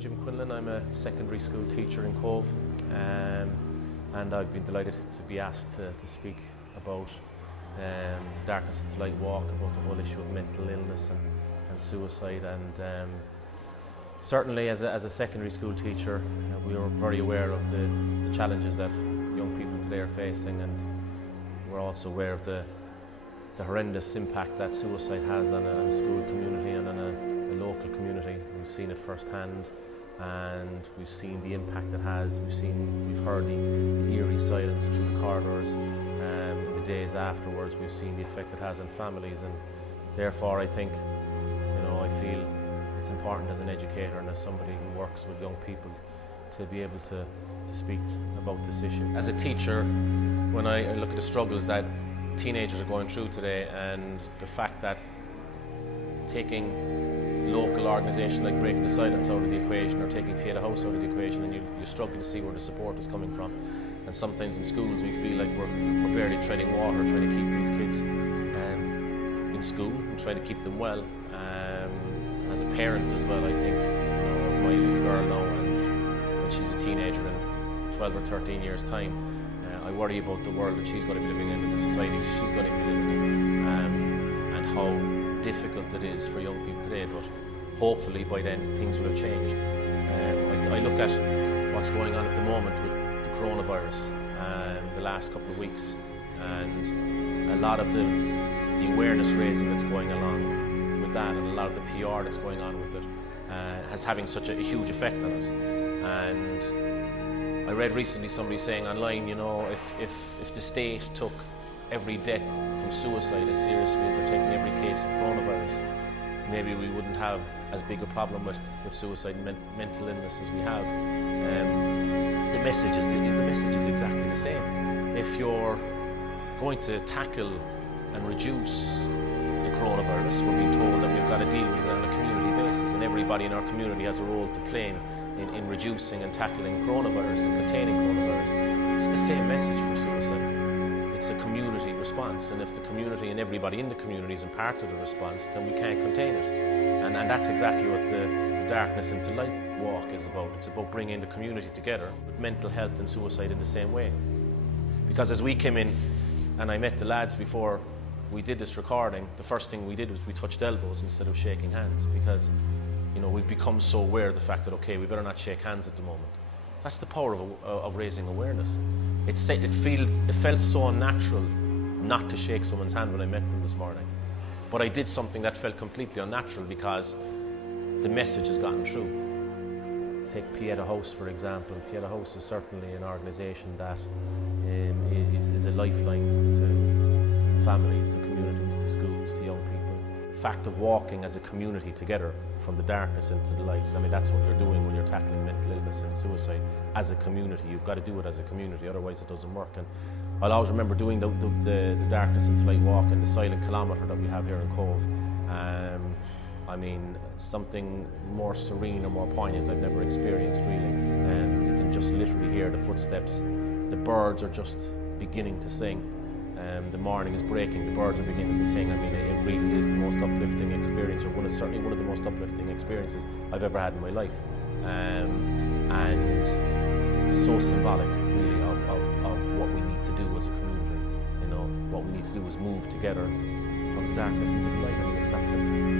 Jimmy Quinlan. I'm a secondary school teacher in Cove, and I've been delighted to be asked to speak about the Darkness into Light walk, about the whole issue of mental illness and suicide. And certainly as a secondary school teacher, we are very aware of the challenges that young people today are facing, and we're also aware of the horrendous impact that suicide has on a school community and on a local community. We've seen it firsthand, and we've seen the impact it has. We've heard the eerie silence through the corridors. In the days afterwards, we've seen the effect it has on families, and therefore I think, I feel it's important as an educator and as somebody who works with young people to be able to speak about this issue. As a teacher, when I look at the struggles that teenagers are going through today, and the fact that taking local organisations like Breaking the Silence out of the equation, or taking Pieta out of the equation, and you struggle to see where the support is coming from. And sometimes in schools we feel like we're barely treading water, trying to keep these kids in school and trying to keep them well. As a parent as well, I think, my little girl now, and when she's a teenager in 12 or 13 years' time, I worry about the world that she's going to be living in, and the society she's going to be living in, and how difficult it is for young people today. But hopefully by then things will have changed. I look at what's going on at the moment with the coronavirus the last couple of weeks, and a lot of the awareness raising that's going along with that, and a lot of the PR that's going on with it has having such a huge effect on us. And I read recently somebody saying online, if the state took every death from suicide as seriously as they're taking every case of coronavirus, maybe we wouldn't have as big a problem with suicide and mental illness as we have. The message is exactly the same. If you're going to tackle and reduce the coronavirus, we're being told that we've got to deal with it on a community basis, and everybody in our community has a role to play in reducing and tackling coronavirus and containing coronavirus. It's the same message for suicide. It's a community response, and if the community and everybody in the community is a part of the response, then we can't contain it. And that's exactly what the Darkness into Light walk is about. It's about bringing the community together with mental health and suicide in the same way. Because as we came in, and I met the lads before we did this recording, the first thing we did was we touched elbows instead of shaking hands, because we've become so aware of the fact that, okay, we better not shake hands at the moment. That's the power of raising awareness. It felt so unnatural not to shake someone's hand when I met them this morning. But I did something that felt completely unnatural because the message has gotten through. Take Pieta House, for example. Pieta House is certainly an organisation that is a lifeline to families, to communities, to schools, to young people. The fact of walking as a community together from the darkness into the light, that's what you're doing when you're tackling mental illness and suicide as a community. You've got to do it as a community, otherwise it doesn't work. And I'll always remember doing the Darkness into Light walk and the silent kilometre that we have here in Cove. Something more serene or more poignant I've never experienced, really. You can just literally hear the footsteps. The birds are just beginning to sing. The morning is breaking, the birds are beginning to sing. It really is the most uplifting experience, or certainly one of the most uplifting experiences I've ever had in my life. And it's so symbolic, really, of what we need to do as a community. What we need to do is move together from the darkness into the light. It's that simple.